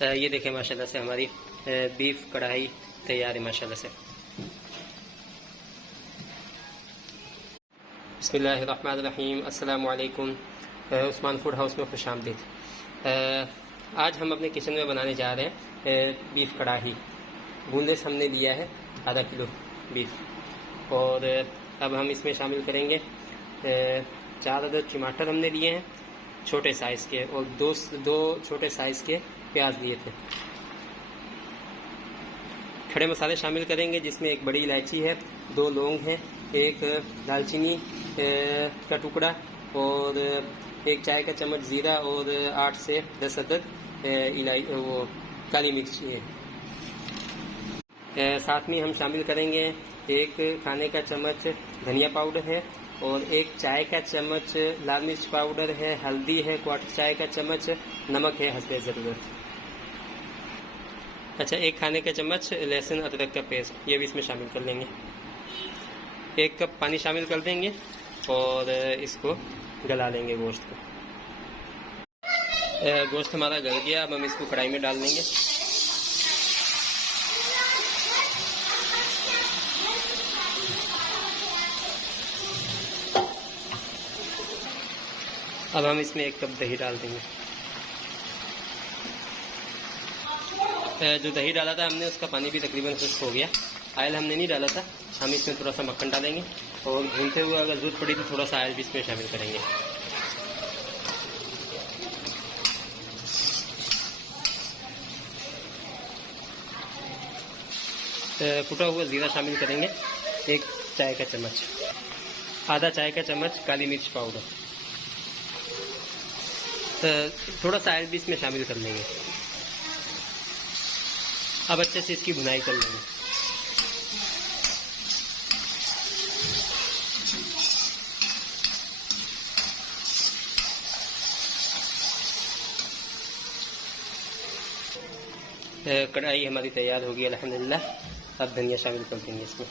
ये देखें माशाल्लाह से हमारी बीफ कढ़ाई तैयार है माशाल्लाह से। बिस्मिल्लाहिर्रहमानिर्रहीम। अस्सलामु अलैकुम। उस्मान फूड हाउस में खुशामदीद। आज हम अपने किचन में बनाने जा रहे हैं बीफ कढ़ाई। बूंदेस हमने लिया है आधा किलो बीफ, और अब हम इसमें शामिल करेंगे 4 अदद टमाटर हमने लिए हैं छोटे साइज़ के, और दो छोटे साइज़ के प्याज लिए थे। खड़े मसाले शामिल करेंगे जिसमें एक बड़ी इलायची है, 2 लौंग हैं, एक दालचीनी का टुकड़ा, और 1 चाय का चम्मच ज़ीरा, और 8 से 10 अदद वो काली मिर्च है। साथ में हम शामिल करेंगे 1 खाने का चम्मच धनिया पाउडर है, और 1 चाय का चम्मच लाल मिर्च पाउडर है, हल्दी है 1/4 चाय का चम्मच, नमक है हस्बे ज़रूरत। अच्छा, 1 खाने का चम्मच लहसुन अदरक का पेस्ट, ये भी इसमें शामिल कर लेंगे। 1 कप पानी शामिल कर देंगे और इसको गला लेंगे गोश्त को। गोश्त हमारा गल गया, अब हम इसको कढ़ाई में डाल देंगे। अब हम इसमें 1 कप दही डाल देंगे। जो दही डाला था हमने उसका पानी भी तकरीबन खुश्क हो गया। ऑयल हमने नहीं डाला था, हम इसमें थोड़ा सा मक्खन डालेंगे, और भूनते हुए अगर जरूरत पड़ी तो थोड़ा सा ऑयल भी इसमें शामिल करेंगे। कुटा हुआ ज़ीरा शामिल करेंगे 1 चाय का चम्मच, आधा चाय का चम्मच काली मिर्च पाउडर, थोड़ा सा ऑयल भी इसमें शामिल कर लेंगे। अब अच्छे से इसकी भुनाई कर लेंगे। कढ़ाई हमारी तैयार होगी अल्हम्दुलिल्लाह। अब धनिया शामिल कर देंगे इसमें।